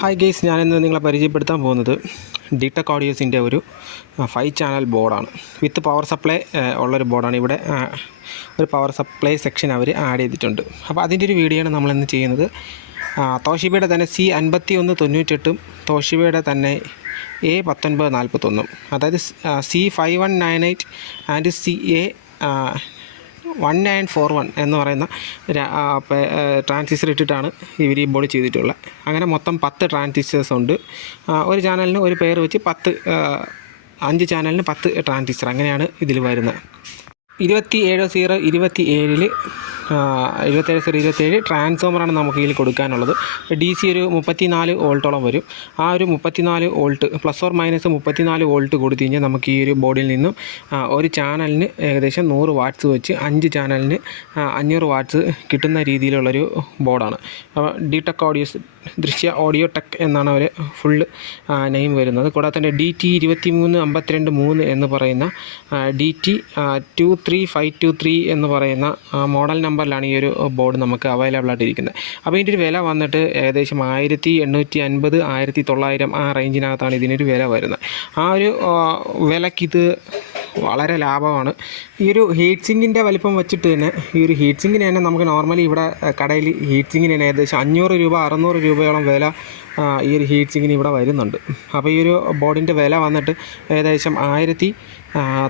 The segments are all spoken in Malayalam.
ഹായ് ഗെയ്സ്, ഞാനിന്ന് നിങ്ങളെ പരിചയപ്പെടുത്താൻ പോകുന്നത് ഡിടെക് ഓഡിയോസിൻ്റെ ഒരു 5 ചാനൽ ബോർഡാണ്. വിത്ത് പവർ സപ്ലൈ ഉള്ളൊരു ബോർഡാണ്. ഇവിടെ ഒരു പവർ സപ്ലൈ സെക്ഷൻ അവർ ആഡ് ചെയ്തിട്ടുണ്ട്. അപ്പോൾ അതിൻ്റെ ഒരു വീഡിയോ ആണ് നമ്മളിന്ന് ചെയ്യുന്നത്. തോഷിബയുടെ തന്നെ C5198 തോഷിബയുടെ തന്നെ A1941, അതായത് C5198 ആൻഡ് CA1941 എന്ന് പറയുന്ന ട്രാൻസിസ്റ്റർ ഇട്ടിട്ടാണ് ഇവർ ഈ ബോർഡ് ചെയ്തിട്ടുള്ളത്. അങ്ങനെ മൊത്തം 10 ട്രാൻസിസ്റ്റേഴ്സ് ഉണ്ട്. ഒരു ചാനലിന് ഒരു പെയർ വെച്ച് 5 ചാനലിന് 10 ട്രാൻസിസ്റ്റർ അങ്ങനെയാണ് ഇതിൽ വരുന്നത്. 2727 ട്രാൻസ്ഫോമറാണ് നമുക്ക് ഇതിൽ കൊടുക്കാനുള്ളത്. DC ഒരു 34 വോൾട്ടോളം വരും. ആ ഒരു 34 volt plus or minus 34 volt കൊടുത്തു കഴിഞ്ഞാൽ നമുക്ക് ഈ ഒരു ബോർഡിൽ നിന്നും ഒരു ചാനലിന് ഏകദേശം 100 വാട്ട്സ് വെച്ച് 5 ചാനലിന് 500 വാട്ട്സ് കിട്ടുന്ന രീതിയിലുള്ളൊരു ബോർഡാണ്. ഡിടെക് ഓഡിയോസ്, ദൃശ്യ ഓഡിയോ ടെക് എന്നാണ് അവർ ഫുള്ള് നെയിം വരുന്നത്. കൂടാതെ തന്നെ DT23523 എന്ന് പറയുന്ന DT23523 എന്ന് പറയുന്ന മോഡൽ നമ്പറിലാണ് ഈ ഒരു ബോർഡ് നമുക്ക് അവൈലബിൾ ആയിട്ടിരിക്കുന്നത്. അപ്പോൾ ഇതിൻ്റെ ഒരു വില വന്നിട്ട് ഏകദേശം 1850 1900 ആ റേഞ്ചിനകത്താണ് ഇതിനൊരു വില വരുന്നത്. ആ ഒരു വിലക്കിത് വളരെ ലാഭമാണ്. ഈ ഒരു ഹീറ്റ് സിങ്കിൻ്റെ വലിപ്പം വെച്ചിട്ട് തന്നെ ഈ ഒരു ഹീറ്റ് സിങ്കിന് തന്നെ നമുക്ക് നോർമലി ഇവിടെ കടയിൽ ഹീറ്റ് സിങ്കിന് തന്നെ ഏകദേശം 500 രൂപ 600 രൂപയോളം വില ഈ ഒരു ഹീറ്റ് സിങ്കിന് ഇവിടെ വരുന്നുണ്ട്. അപ്പോൾ ഈ ഒരു ബോർഡിൻ്റെ വില വന്നിട്ട് ഏകദേശം 1900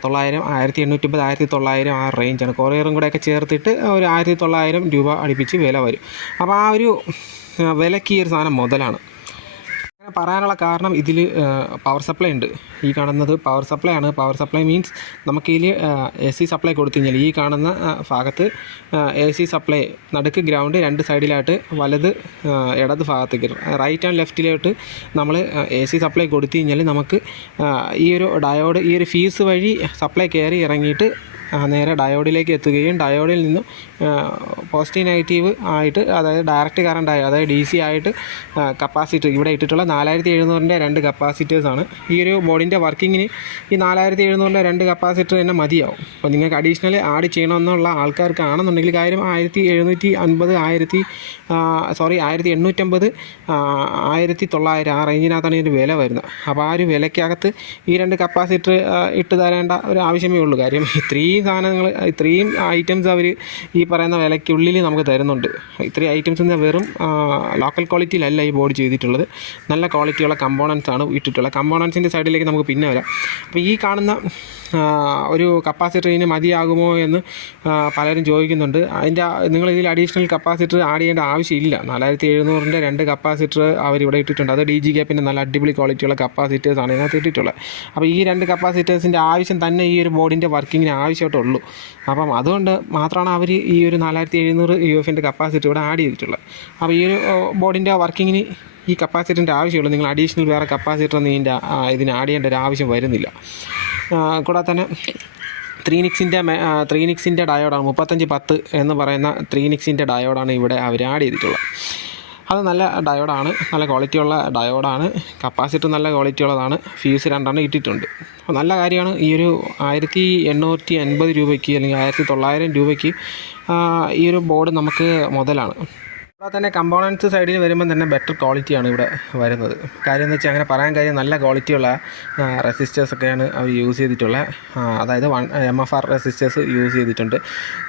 1850 1900 ആ റേഞ്ചാണ്. കൊറിയറും കൂടെയൊക്കെ ചേർത്തിട്ട് ഒരു 1900 രൂപ അടുപ്പിച്ച് വില വരും. അപ്പോൾ ആ ഒരു വിലക്ക് ഈ ഒരു സാധനം മുതലാണ്. അങ്ങനെ പറയാനുള്ള കാരണം ഇതിൽ പവർ സപ്ലൈ ഉണ്ട്. ഈ കാണുന്നത് പവർ സപ്ലൈ ആണ്. പവർ സപ്ലൈ മീൻസ് നമുക്കിതിൽ AC സപ്ലൈ കൊടുത്തു കഴിഞ്ഞാൽ ഈ കാണുന്ന ഭാഗത്ത് AC സപ്ലൈ നടുക്ക് ഗ്രൗണ്ട്, 2 സൈഡിലായിട്ട് വലത് ഇടത് ഭാഗത്തേക്ക് റൈറ്റ് ആൻഡ് ലെഫ്റ്റിലോട്ട് നമ്മൾ AC സപ്ലൈ കൊടുത്തു കഴിഞ്ഞാൽ നമുക്ക് ഈ ഒരു ഡയോഡ് ഈ ഒരു ഫീസ് വഴി സപ്ലൈ കയറി ഇറങ്ങിയിട്ട് നേരെ ഡയോഡിലേക്ക് എത്തുകയും ഡയോഡിൽ നിന്നും പോസിറ്റീവ് നെഗറ്റീവ് ആയിട്ട്, അതായത് ഡയറക്റ്റ് കറണ്ട് ആയി, അതായത് DC ആയിട്ട് കപ്പാസിറ്റർ ഇവിടെ ഇട്ടിട്ടുള്ള 4700-ൻ്റെ 2 കപ്പാസിറ്റേഴ്സാണ്. ഈ ഒരു ബോർഡിൻ്റെ വർക്കിങ്ങിന് ഈ 4700-ൻ്റെ 2 കപ്പാസിറ്റർ തന്നെ മതിയാവും. അപ്പോൾ നിങ്ങൾക്ക് അഡീഷണൽ ആഡ് ചെയ്യണമെന്നുള്ള ആൾക്കാർക്കാണെന്നുണ്ടെങ്കിൽ കാര്യം 1750 1850 1900 ആ റേഞ്ചിനകത്താണ് ഇതിൻ്റെ വില വരുന്നത്. അപ്പോൾ ആ ഒരു വിലയ്ക്കകത്ത് ഈ 2 കപ്പാസിറ്റർ ഇട്ട് തരേണ്ട ഒരു ആവശ്യമേ ഉള്ളൂ. കാര്യം ഇത്രയും ഐറ്റംസ് അവർ ഈ പറയുന്ന വിലയ്ക്കുള്ളിൽ നമുക്ക് തരുന്നുണ്ട്. ഇത്രയും ഐറ്റംസ് എന്ന് വെറും ലോക്കൽ ക്വാളിറ്റിയിലല്ല ഈ ബോർഡ് ചെയ്തിട്ടുള്ളത്. നല്ല ക്വാളിറ്റിയുള്ള കമ്പോണൻസ് ആണ് ഇട്ടിട്ടുള്ളത്. കമ്പോണൻസിൻ്റെ സൈഡിലേക്ക് നമുക്ക് പിന്നെ വരാം. അപ്പോൾ ഈ കാണുന്ന ഒരു കപ്പാസിറ്ററിന് മതിയാകുമോ എന്ന് പലരും ചോദിക്കുന്നുണ്ട്. നിങ്ങൾ ഇതിൽ അഡീഷണൽ കപ്പാസിറ്റർ ആഡ് ചെയ്യേണ്ട ആവശ്യമില്ല. 4700-ൻ്റെ 2 കപ്പാസിറ്റർ അവരിവിടെ ഇട്ടിട്ടുണ്ട്. അത് DG ഗ്യാപ്പിൻ്റെ നല്ല അടിപൊളി ക്വാളിറ്റിയുള്ള കപ്പാസിറ്റേഴ്സാണ് ഇതിനകത്ത് ഇട്ടിട്ടുള്ളത്. അപ്പോൾ ഈ 2 കപ്പാസിറ്റേഴ്സിൻ്റെ ആവശ്യം തന്നെ ഈ ഒരു ബോർഡിൻ്റെ വർക്കിങ്ങിന് ആവശ്യമായിട്ടുള്ളൂ. അപ്പം അതുകൊണ്ട് മാത്രമാണ് അവർ ഈ ഒരു 4700 UF-ൻ്റെ കപ്പാസിറ്റർ ഇവിടെ ആഡ് ചെയ്തിട്ടുള്ളത്. അപ്പോൾ ഈ ഒരു ബോർഡിൻ്റെ വർക്കിങ്ങിന് ഈ കപ്പാസിറ്ററിൻ്റെ ആവശ്യമുള്ളൂ. നിങ്ങൾ അഡീഷണൽ വേറെ കപ്പാസിറ്റർ ഒന്നും ഇതിന് ആഡ് ചെയ്യേണ്ട ഒരു ആവശ്യം വരുന്നില്ല. കൂടാതെ തന്നെ 3Nixൻ്റെ ഡയോഡാണ് 3510 എന്ന് പറയുന്ന 3Nixൻ്റെ ഡയോഡാണ് ഇവിടെ അവർ ആഡ് ചെയ്തിട്ടുള്ളത്. അത് നല്ല ഡയോഡാണ്, നല്ല ക്വാളിറ്റിയുള്ള ഡയോഡാണ്. കപ്പാസിറ്റർ നല്ല ക്വാളിറ്റിയുള്ളതാണ്. ഫ്യൂസ് 2 ഇട്ടിട്ടുണ്ട്. അപ്പോൾ നല്ല കാര്യമാണ്. ഈ ഒരു 1850 രൂപയ്ക്ക് അല്ലെങ്കിൽ 1900 രൂപയ്ക്ക് ഈ ഒരു ബോർഡ് നമുക്ക് മുതലാണ്. അതുപോലെ തന്നെ കമ്പോണൻസ് സൈഡിൽ വരുമ്പം തന്നെ ബെറ്റർ ക്വാളിറ്റിയാണ് ഇവിടെ വരുന്നത്. കാര്യം എന്ന് വെച്ചാൽ അങ്ങനെ പറയാൻ കാര്യം നല്ല ക്വാളിറ്റിയുള്ള റെസിസ്റ്റേഴ്സൊക്കെയാണ് അവർ യൂസ് ചെയ്തിട്ടുള്ളത്. അതായത് MFR റെസിസ്റ്റേഴ്സ് യൂസ് ചെയ്തിട്ടുണ്ട്.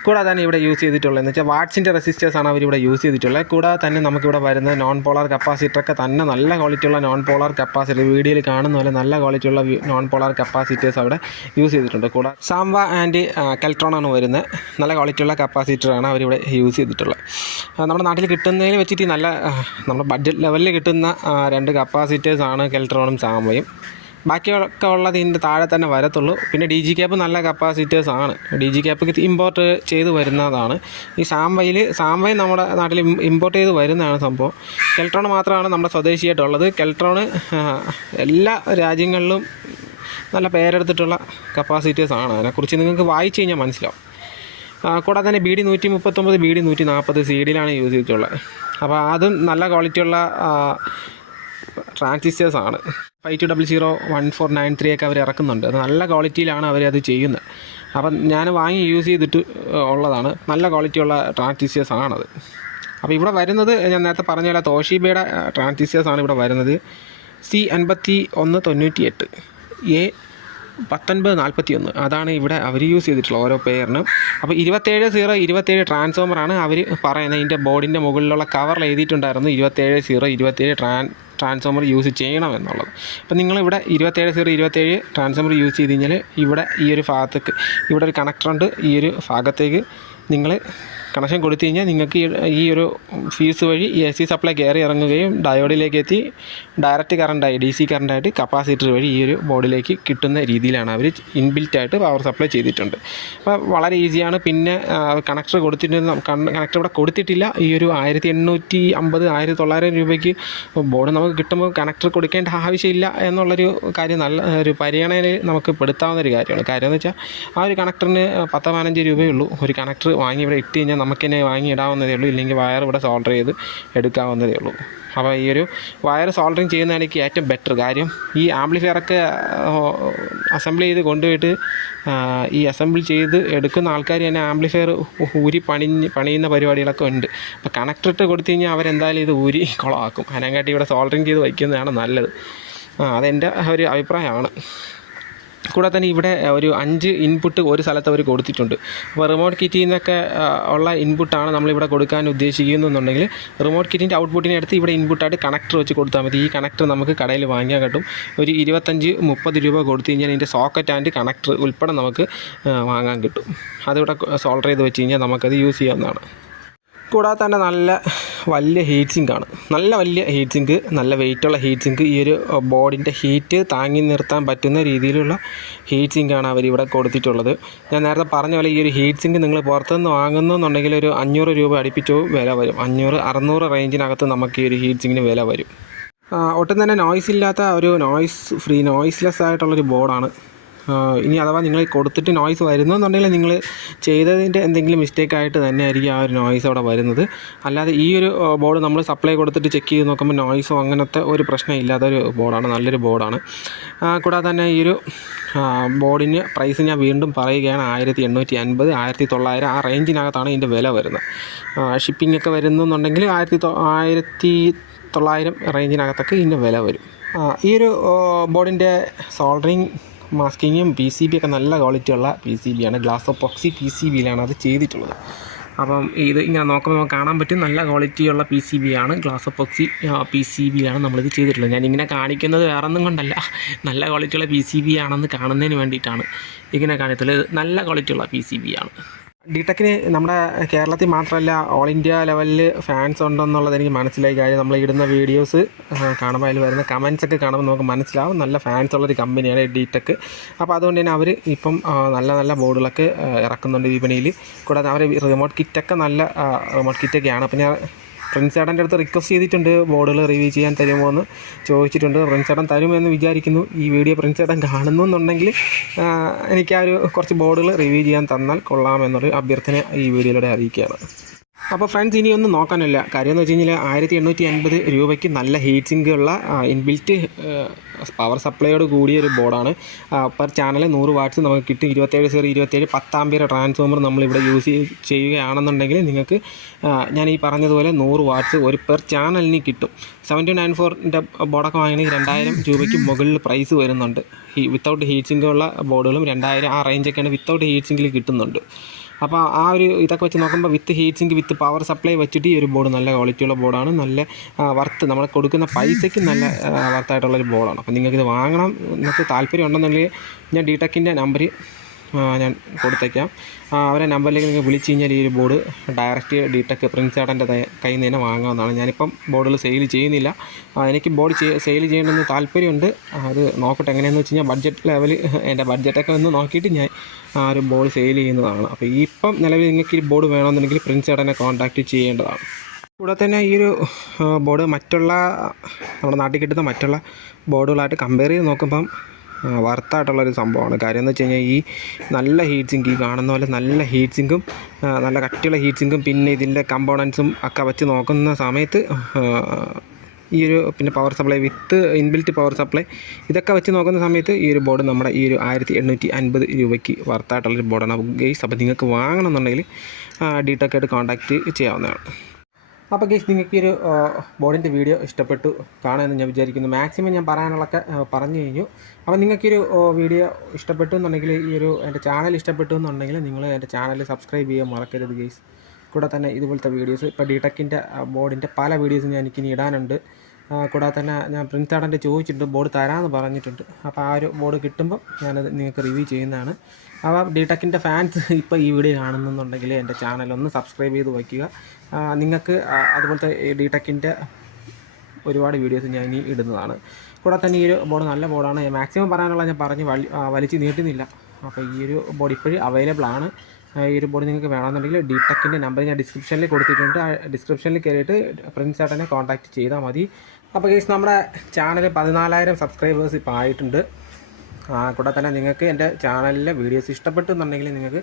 കൂടാതെ തന്നെ ഇവിടെ യൂസ് ചെയ്തിട്ടുള്ളതെന്ന് വെച്ചാൽ വാട്ട്സിൻ്റെ റെസിസ്റ്റേഴ്സാണ് അവരിവിടെ യൂസ് ചെയ്തിട്ടുള്ളത്. കൂടാതെ തന്നെ നമുക്കിവിടെ വരുന്നത് നോൺ പോളാർ കപ്പാസിറ്ററൊക്കെ തന്നെ നല്ല ക്വാളിറ്റിയുള്ള നോൺ പോളാർ കപ്പാസിറ്റർ, വീഡിയോയിൽ കാണുന്ന പോലെ നല്ല ക്വാളിറ്റിയുള്ള നോൺ പോളാർ കപ്പാസിറ്റേഴ്സ് അവിടെ യൂസ് ചെയ്തിട്ടുണ്ട്. കൂടാതെ സാംവ ആൻഡ് കെൽട്രോണാണ് വരുന്നത്. നല്ല ക്വാളിറ്റിയുള്ള കപ്പാസിറ്ററാണ് അവരിവിടെ യൂസ് ചെയ്തിട്ടുള്ളത്. നമ്മുടെ നാട്ടിൽ കിട്ടുന്നതിന് വെച്ചിട്ട് നല്ല നമ്മുടെ ബഡ്ജറ്റ് ലെവലിൽ കിട്ടുന്ന 2 കപ്പാസിറ്റേഴ്സാണ് കെൽട്രോണും സാംവയും. ബാക്കിയൊക്കെ ഉള്ളത് ഇതിൻ്റെ താഴെ തന്നെ വരത്തുള്ളൂ. പിന്നെ DG ക്യാപ്പ് നല്ല കപ്പാസിറ്റേഴ്സാണ്. DG ക്യാപ്പ് ഇമ്പോർട്ട് ചെയ്ത് വരുന്നതാണ്. ഈ സാംവയും നമ്മുടെ നാട്ടിൽ ഇമ്പോർട്ട് ചെയ്ത് വരുന്നതാണ് സംഭവം. കെൽട്രോൺ മാത്രമാണ് നമ്മുടെ സ്വദേശിയായിട്ടുള്ളത്. കെൽട്രോണ് എല്ലാ രാജ്യങ്ങളിലും നല്ല പേരെടുത്തിട്ടുള്ള കപ്പാസിറ്റേഴ്സാണ്. അതിനെക്കുറിച്ച് നിങ്ങൾക്ക് വായിച്ച് കഴിഞ്ഞാൽ മനസ്സിലാവും. കൂടാതെ തന്നെ BD139 BD140 CD-യിലാണ് യൂസ് ചെയ്തിട്ടുള്ളത്. അപ്പോൾ അതും നല്ല ക്വാളിറ്റിയുള്ള ട്രാൻസിസ്റ്റേഴ്സാണ്. 5200 ഒക്കെ അവർ ഇറക്കുന്നുണ്ട്. അത് നല്ല ക്വാളിറ്റിയിലാണ് അവരത് ചെയ്യുന്നത്. അപ്പം ഞാൻ വാങ്ങി യൂസ് ചെയ്തിട്ട് ഉള്ളതാണ്. നല്ല ക്വാളിറ്റിയുള്ള ട്രാൻസിസ്റ്റേഴ്സാണത്. അപ്പോൾ ഇവിടെ വരുന്നത് ഞാൻ നേരത്തെ പറഞ്ഞ പോലെ തോഷീബയുടെ ട്രാൻസിസ്റ്റേഴ്സാണ് ഇവിടെ വരുന്നത്. C5198 A1941 അതാണ് ഇവിടെ അവർ യൂസ് ചെയ്തിട്ടുള്ള ഓരോ പെയറിനും. അപ്പോൾ 27-0-27 ട്രാൻസ്ഫോമറാണ് അവർ പറയുന്നത്. ഇതിൻ്റെ ബോർഡിൻ്റെ മുകളിലുള്ള കവറിൽ എഴുതിയിട്ടുണ്ടായിരുന്നു 27-0-27 ട്രാൻസ്ഫോമർ യൂസ് ചെയ്യണമെന്നുള്ളത്. അപ്പോൾ നിങ്ങളിവിടെ 27-0-27 ട്രാൻസ്ഫോമർ യൂസ് ചെയ്ത് കഴിഞ്ഞാൽ ഇവിടെ ഈ ഒരു ഭാഗത്തേക്ക് ഇവിടെ ഒരു കണക്ടറുണ്ട്. ഈ ഒരു ഭാഗത്തേക്ക് നിങ്ങൾ കണക്ഷൻ കൊടുത്തു കഴിഞ്ഞാൽ നിങ്ങൾക്ക് ഈ ഒരു ഫ്യൂസ് വഴി AC സപ്ലൈ കയറി ഇറങ്ങുകയും ഡയോഡിലേക്ക് എത്തി ഡയറക്റ്റ് കറണ്ടായി DC കറണ്ടായിട്ട് കപ്പാസിറ്റർ വഴി ഈ ഒരു ബോർഡിലേക്ക് കിട്ടുന്ന രീതിയിലാണ് അവർ ഇൻബിൽറ്റായിട്ട് പവർ സപ്ലൈ ചെയ്തിട്ടുണ്ട്. അപ്പോൾ വളരെ ഈസിയാണ്. പിന്നെ കണക്ടർ കണക്ടർ ഇവിടെ കൊടുത്തിട്ടില്ല. ഈ ഒരു 1850-1900 രൂപയ്ക്ക് ബോർഡ് നമുക്ക് കിട്ടുമ്പോൾ കണക്ടർ കൊടുക്കേണ്ട ആവശ്യമില്ല എന്നുള്ളൊരു കാര്യം നല്ല ഒരു പരിഗണനയിൽ നമുക്ക് പെടുത്താവുന്ന ഒരു കാര്യമാണ്. കാര്യം എന്ന് വെച്ചാൽ ആ ഒരു കണക്ടറിന് 10-15 രൂപയുള്ളൂ. ഒരു കണക്ടർ വാങ്ങി ഇവിടെ ഇട്ട് കഴിഞ്ഞാൽ നമുക്ക് തന്നെ വാങ്ങി ഇടാവുന്നതേ ഉള്ളൂ. ഇല്ലെങ്കിൽ വയർ ഇവിടെ സോൾഡർ ചെയ്ത് എടുക്കാവുന്നതേ ഉള്ളൂ. അപ്പോൾ ഈ ഒരു വയർ സോൾഡറിങ് ചെയ്യുന്നതാണെങ്കിൽ ഏറ്റവും ബെറ്റർ. കാര്യം ഈ ആംപ്ലിഫയറൊക്കെ അസംബിൾ ചെയ്ത് കൊണ്ടുപോയിട്ട് ഈ അസംബിൾ ചെയ്ത് എടുക്കുന്ന ആൾക്കാർ തന്നെ ആംപ്ലിഫയർ ഊരി പണിയുന്ന പരിപാടികളൊക്കെ ഉണ്ട്. അപ്പോൾ കണക്ടർ ഇട്ട് കൊടുത്തു കഴിഞ്ഞാൽ അവരെന്തായാലും ഇത് ഊരി കുളമാക്കും. അതിനെക്കാട്ടി ഇവിടെ സോൾഡറിങ് ചെയ്ത് വയ്ക്കുന്നതാണ് നല്ലത്. അതെൻ്റെ ഒരു അഭിപ്രായമാണ്. കൂടാതെ തന്നെ ഇവിടെ ഒരു 5 ഇൻപുട്ട് ഒരു സ്ഥലത്ത് അവർ കൊടുത്തിട്ടുണ്ട്. അപ്പോൾ റിമോട്ട് കിറ്റിൽ നിന്നൊക്കെ ഉള്ള ഇൻപുട്ടാണ് നമ്മളിവിടെ കൊടുക്കാൻ ഉദ്ദേശിക്കുന്നുണ്ടെങ്കിൽ റിമോട്ട് കിറ്റിൻ്റെ ഔട്ട്പുട്ടിനെ എടുത്ത് ഇവിടെ ഇൻപുട്ടായിട്ട് കണക്ടർ വെച്ച് കൊടുത്താൽ മതി. ഈ കണക്ടർ നമുക്ക് കടയിൽ വാങ്ങിയാൽ കിട്ടും. ഒരു 25-30 രൂപ കൊടുത്തു കഴിഞ്ഞാൽ ഇതിൻ്റെ സോക്കറ്റ് ആൻഡ് കണക്ടർ ഉൾപ്പെടെ നമുക്ക് വാങ്ങാൻ കിട്ടും. അതിവിടെ സോൾഡർ ചെയ്ത് വെച്ച് കഴിഞ്ഞാൽ നമുക്കത് യൂസ് ചെയ്യാവുന്നതാണ്. കൂടാതെ തന്നെ നല്ല വലിയ ഹീറ്റ് സിങ്കാണ്. നല്ല വലിയ ഹീറ്റ് സിങ്ക്, നല്ല വെയിറ്റുള്ള ഹീറ്റ് സിങ്ക്. ഈ ഒരു ബോർഡിൻ്റെ ഹീറ്റ് താങ്ങി നിർത്താൻ പറ്റുന്ന രീതിയിലുള്ള ഹീറ്റ് സിങ്കാണ് അവരിവിടെ കൊടുത്തിട്ടുള്ളത്. ഞാൻ നേരത്തെ പറഞ്ഞ പോലെ ഈ ഒരു ഹീറ്റ് സിങ്ക് നിങ്ങൾ പുറത്തുനിന്ന് വാങ്ങുന്നുണ്ടെങ്കിൽ ഒരു 500 രൂപ അടുപ്പിച്ചോ വില വരും. 500-600 റേഞ്ചിനകത്ത് നമുക്ക് ഈ ഒരു ഹീറ്റ് സിങ്കിന് വില വരും. ഒട്ടും തന്നെ നോയ്സ് ഇല്ലാത്ത ഒരു നോയ്സ്ലെസ് ആയിട്ടുള്ളൊരു ബോർഡാണ്. ഇനി അഥവാ നിങ്ങൾ കൊടുത്തിട്ട് നോയ്സ് വരുന്നുണ്ടെങ്കിൽ നിങ്ങൾ ചെയ്തതിൻ്റെ എന്തെങ്കിലും മിസ്റ്റേക്കായിട്ട് തന്നെ ആയിരിക്കും ആ ഒരു നോയ്സ് അവിടെ വരുന്നത്. അല്ലാതെ ഈ ഒരു ബോർഡ് നമ്മൾ സപ്ലൈ കൊടുത്തിട്ട് ചെക്ക് ചെയ്ത് നോക്കുമ്പോൾ നോയ്സോ അങ്ങനത്തെ ഒരു പ്രശ്നം ഇല്ലാത്തൊരു ബോർഡാണ്. നല്ലൊരു ബോർഡാണ്. കൂടാതെ തന്നെ ഈ ഒരു ബോർഡിന് പ്രൈസ് ഞാൻ വീണ്ടും പറയുകയാണ്. 1850-1900 ആ റേഞ്ചിനകത്താണ് ഇതിൻ്റെ വില വരുന്നത്. ഷിപ്പിംഗ് ഒക്കെ വരുന്നുണ്ടെങ്കിൽ 1900 റേഞ്ചിനകത്തൊക്കെ ഇതിൻ്റെ വില വരും. ഈ ഒരു ബോർഡിൻ്റെ സോൾഡറിങ് മാസ്കിങ്ങും PCB ഒക്കെ നല്ല ക്വാളിറ്റിയുള്ള PCB ആണ്. ഗ്ലാസ് എപ്പോക്സി PCBയിലാണ് അത് ചെയ്തിട്ടുള്ളത്. അപ്പം ഇത് ഇങ്ങനെ നോക്കുമ്പോൾ നമുക്ക് കാണാൻ പറ്റും നല്ല ക്വാളിറ്റിയുള്ള PCB ആണ്. ഗ്ലാസ് എപ്പോക്സി PCBയിലാണ് നമ്മളിത് ചെയ്തിട്ടുള്ളത്. ഞാനിങ്ങനെ കാണിക്കുന്നത് വേറെ ഒന്നും കൊണ്ടല്ല, നല്ല ക്വാളിറ്റിയുള്ള PCB ആണെന്ന് കാണുന്നതിന് വേണ്ടിയിട്ടാണ് ഇങ്ങനെ കാണിച്ചുള്ളത്. നല്ല ക്വാളിറ്റിയുള്ള PCB ആണ്. ഡിടെക്കിന് നമ്മുടെ കേരളത്തിൽ മാത്രമല്ല ഓൾ ഇന്ത്യ ലെവലിൽ ഫാൻസ് ഉണ്ടെന്നുള്ളത് എനിക്ക് മനസ്സിലായി. കാര്യം നമ്മൾ ഇടുന്ന വീഡിയോസ് കാണുമ്പോൾ അതിൽ വരുന്ന കമൻസൊക്കെ കാണുമ്പോൾ നമുക്ക് മനസ്സിലാവും നല്ല ഫാൻസ് ഉള്ളൊരു കമ്പനിയാണ് ഡിടെക്ക്. അപ്പോൾ അതുകൊണ്ട് തന്നെ അവർ ഇപ്പം നല്ല നല്ല ബോർഡുകളൊക്കെ ഇറക്കുന്നുണ്ട് വിപണിയിൽ. കൂടാതെ അവർ റിമോട്ട് കിറ്റൊക്കെ നല്ല റിമോട്ട് കിറ്റൊക്കെയാണ്. അപ്പോൾ ഞാൻ പ്രിൻസ് ചേട്ടൻ്റെ അടുത്ത് റിക്വസ്റ്റ് ചെയ്തിട്ടുണ്ട് ബോർഡുകൾ റിവ്യൂ ചെയ്യാൻ തരുമോ എന്ന് ചോദിച്ചിട്ടുണ്ട്. പ്രിൻസ് ചേട്ടൻ തരുമെന്ന് വിചാരിക്കുന്നു. ഈ വീഡിയോ പ്രിൻസ് ചേട്ടൻ കാണുന്നു എന്നുണ്ടെങ്കിൽ എനിക്ക് ആ ഒരു കുറച്ച് ബോർഡുകൾ റിവ്യൂ ചെയ്യാൻ തന്നാൽ കൊള്ളാമെന്നൊരു അഭ്യർത്ഥന ഈ വീഡിയോയിലൂടെ അറിയിക്കുകയാണ്. അപ്പോൾ ഫ്രണ്ട്സ് ഇനിയൊന്നും നോക്കാനില്ല. കാര്യം എന്ന് വെച്ച് കഴിഞ്ഞാൽ 1850 രൂപയ്ക്ക് നല്ല ഹീറ്റ് സിങ്ക് ഉള്ള ഇൻബിൽറ്റ് പവർ സപ്ലൈയോട് കൂടിയൊരു ബോർഡാണ്. പെർ ചാനൽ 100 വാട്ട്സ് നമുക്ക് കിട്ടും. 27-0-27 10 ആമ്പിയർ ട്രാൻസ്ഫോമർ നമ്മളിവിടെ യൂസ് ചെയ്യുകയാണെന്നുണ്ടെങ്കിൽ നിങ്ങൾക്ക് ഞാൻ ഈ പറഞ്ഞതുപോലെ 100 വാട്ട്സ് ഒരു പെർ ചാനലിന് കിട്ടും. 7294ൻ്റെ ബോർഡൊക്കെ വാങ്ങണമെങ്കിൽ 2000 രൂപയ്ക്ക് മുകളിൽ പ്രൈസ് വരുന്നുണ്ട്. വിത്തൗട്ട് ഹീറ്റ് സിങ്കുള്ള ബോർഡുകളും 2000 ആ റേഞ്ചൊക്കെയാണ് വിത്തൗട്ട് ഹീറ്റ് സിങ്കിൽ കിട്ടുന്നുണ്ട്. അപ്പോൾ ആ ഒരു ഇതൊക്കെ വെച്ച് നോക്കുമ്പോൾ with heat sink with power supply വെച്ചിട്ട് ഈ ഒരു ബോർഡ് നല്ല ക്വാളിറ്റിയുള്ള ബോർഡാണ്. നല്ല വർത്ത് നമ്മൾ കൊടുക്കുന്ന പൈസയ്ക്ക് നല്ല വർത്തായിട്ടുള്ളൊരു ബോർഡാണ്. അപ്പോൾ നിങ്ങൾക്കിത് വാങ്ങണം എന്നൊക്കെ താല്പര്യം ഉണ്ടെന്നുണ്ടെങ്കിൽ ഞാൻ ഡിടെക്കിൻ്റെ നമ്പർ ഞാൻ കൊടുത്തേക്കാം. അവരെ നമ്പറിലേക്ക് നിങ്ങൾ വിളിച്ച് കഴിഞ്ഞാൽ ഈ ഒരു ബോർഡ് ഡയറക്റ്റ് ഡിടെക്ക് പ്രിൻസ് ചേട്ടൻ്റെ കയ്യിൽ നിന്ന് തന്നെ വാങ്ങാവുന്നതാണ്. ഞാനിപ്പം ബോർഡുകൾ സെയിൽ ചെയ്യുന്നില്ല. എനിക്ക് ബോർഡ് സെയിൽ ചെയ്യണമെന്ന് താല്പര്യമുണ്ട്. അത് നോക്കട്ടെ എങ്ങനെയാണെന്ന് വെച്ച് കഴിഞ്ഞാൽ ബഡ്ജറ്റ് ലെവൽ എൻ്റെ ബഡ്ജറ്റൊക്കെ ഒന്ന് നോക്കിയിട്ട് ഞാൻ ആ ഒരു ബോർഡ് സെയിൽ ചെയ്യുന്നതാണ്. അപ്പോൾ ഇപ്പം നിലവിൽ നിങ്ങൾക്ക് ഈ ബോർഡ് വേണമെന്നുണ്ടെങ്കിൽ പ്രിൻസ് ചേട്ടനെ കോൺടാക്റ്റ് ചെയ്യേണ്ടതാണ്. കൂടെ തന്നെ ഈ ഒരു ബോർഡ് മറ്റുള്ള നമ്മുടെ നാട്ടിൽ കിട്ടുന്ന മറ്റുള്ള ബോർഡുകളായിട്ട് കമ്പയർ ചെയ്ത് നോക്കുമ്പം വർത്തായിട്ടുള്ളൊരു സംഭവമാണ്. കാര്യം എന്ന് വെച്ച് കഴിഞ്ഞാൽ ഈ നല്ല ഹീറ്റ് സിങ്ക് ഈ കാണുന്ന പോലെ നല്ല ഹീറ്റ് സിങ്കും നല്ല കട്ടിയുള്ള ഹീറ്റ് സിങ്കും പിന്നെ ഇതിൻ്റെ കമ്പോണൻസും ഒക്കെ വെച്ച് നോക്കുന്ന സമയത്ത് ഈ ഒരു പിന്നെ പവർ സപ്ലൈ വിത്ത് ഇൻബിൽറ്റ് പവർ സപ്ലൈ ഇതൊക്കെ വെച്ച് നോക്കുന്ന സമയത്ത് ഈ ഒരു ബോർഡ് നമ്മുടെ ഈ ഒരു 1850 രൂപയ്ക്ക് വർത്തായിട്ടുള്ളൊരു ബോർഡാണ് ഗെയ്സ്. അപ്പോൾ നിങ്ങൾക്ക് വാങ്ങണമെന്നുണ്ടെങ്കിൽ ഡിടെക്കായിട്ട് കോൺടാക്റ്റ് ചെയ്യാവുന്നതാണ്. അപ്പോൾ ഗൈസ് നിങ്ങൾക്ക് ഈ ഒരു ബോർഡിൻ്റെ വീഡിയോ ഇഷ്ടപ്പെട്ടു കാണുമെന്ന് ഞാൻ വിചാരിക്കുന്നു. മാക്സിമം ഞാൻ പറയാനുള്ളതൊക്കെ പറഞ്ഞു കഴിഞ്ഞു. അപ്പോൾ നിങ്ങൾക്കൊരു വീഡിയോ ഇഷ്ടപ്പെട്ടു എന്നുണ്ടെങ്കിൽ ഈ ഒരു എൻ്റെ ചാനൽ ഇഷ്ടപ്പെട്ടു എന്നുണ്ടെങ്കിൽ നിങ്ങൾ എൻ്റെ ചാനൽ സബ്സ്ക്രൈബ് ചെയ്യാൻ മറക്കരുത് ഗൈസ്. കൂടെ തന്നെ ഇതുപോലത്തെ വീഡിയോസ് ഇപ്പോൾ ഡിടെക്കിൻ്റെ ബോർഡിൻ്റെ പല വീഡിയോസും ഞാൻ എനിക്കിനി ഇടാനുണ്ട്. കൂടാതെ തന്നെ ഞാൻ പ്രിൻസ് ചേട്ടൻ്റെ ചോദിച്ചിട്ടുണ്ട്, ബോർഡ് തരാമെന്ന് പറഞ്ഞിട്ടുണ്ട്. അപ്പോൾ ആ ഒരു ബോർഡ് കിട്ടുമ്പോൾ ഞാനത് നിങ്ങൾക്ക് റിവ്യൂ ചെയ്യുന്നതാണ്. അപ്പോൾ ഡിടെക്കിൻ്റെ ഫാൻസ് ഇപ്പോൾ ഈ വീഡിയോ കാണുന്നുണ്ടെങ്കിൽ എൻ്റെ ചാനലൊന്ന് സബ്സ്ക്രൈബ് ചെയ്ത് വയ്ക്കുക. നിങ്ങൾക്ക് അതുപോലത്തെ ഡിടെക്കിൻ്റെ ഒരുപാട് വീഡിയോസ് ഞാൻ ഇനി ഇടുന്നതാണ്. കൂടാതെ തന്നെ ഈ ഒരു ബോർഡ് നല്ല ബോർഡാണ്. മാക്സിമം പറയാനുള്ള ഞാൻ പറഞ്ഞ് വലിച്ച് നീട്ടുന്നില്ല. അപ്പോൾ ഈ ഒരു ബോർഡ് ഇപ്പോഴും അവൈലബിൾ ആണ്. ഈ ഒരു ബോർഡ് നിങ്ങൾക്ക് വേണമെന്നുണ്ടെങ്കിൽ ഡിടെക്കിൻ്റെ നമ്പർ ഞാൻ ഡിസ്ക്രിപ്ഷനിൽ കൊടുത്തിട്ടുണ്ട്. ആ ഡിസ്ക്രിപ്ഷനിൽ കയറിയിട്ട് പ്രിൻസ് ചേട്ടനെ കോൺടാക്റ്റ് ചെയ്താൽ മതി. അപ്പോൾ ഗൈസ് നമ്മുടെ ചാനൽ 14,000 സബ്സ്ക്രൈബേഴ്സ് ഇപ്പോൾ ആയിട്ടുണ്ട്. കൂടെ തന്നെ നിങ്ങൾക്ക് എൻ്റെ ചാനലിലെ വീഡിയോസ് ഇഷ്ടപ്പെട്ടു എന്നുണ്ടെങ്കിൽ നിങ്ങൾക്ക്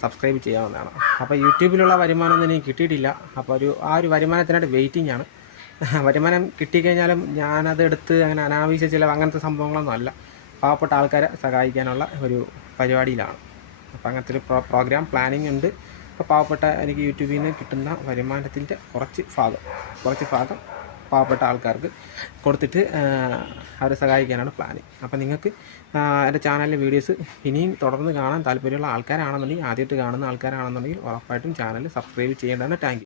സബ്സ്ക്രൈബ് ചെയ്യാവുന്നതാണ്. അപ്പോൾ യൂട്യൂബിലുള്ള വരുമാനമൊന്നും എനിക്ക് കിട്ടിയിട്ടില്ല. അപ്പോൾ ആ ഒരു വരുമാനത്തിനായിട്ട് വെയിറ്റിംഗ് ആണ്. വരുമാനം കിട്ടിക്കഴിഞ്ഞാലും ഞാനത് എടുത്ത് അങ്ങനെ അനാവശ്യ ചിലവ് അങ്ങനത്തെ സംഭവങ്ങളൊന്നും അല്ല. പാവപ്പെട്ട ആൾക്കാരെ സഹായിക്കാനുള്ള ഒരു പരിപാടിയിലാണ്. അപ്പോൾ അങ്ങനത്തെ ഒരു പ്രോഗ്രാം പ്ലാനിങ് ഉണ്ട്. അപ്പോൾ പാവപ്പെട്ട എനിക്ക് യൂട്യൂബിൽ നിന്ന് കിട്ടുന്ന വരുമാനത്തിൻ്റെ കുറച്ച് ഭാഗം പാവപ്പെട്ട ആൾക്കാർക്ക് കൊടുത്തിട്ട് അവരെ സഹായിക്കാനാണ് പ്ലാനിങ്. അപ്പോൾ നിങ്ങൾക്ക് എൻ്റെ ചാനലിലെ വീഡിയോസ് ഇനിയും തുടർന്ന് കാണാൻ താല്പര്യമുള്ള ആൾക്കാരാണെന്നുണ്ടെങ്കിൽ, ആദ്യമായിട്ട് കാണുന്ന ആൾക്കാരാണെന്നുണ്ടെങ്കിൽ ഉറപ്പായിട്ടും ചാനൽ സബ്സ്ക്രൈബ് ചെയ്യേണ്ടതാണ്. Thank you.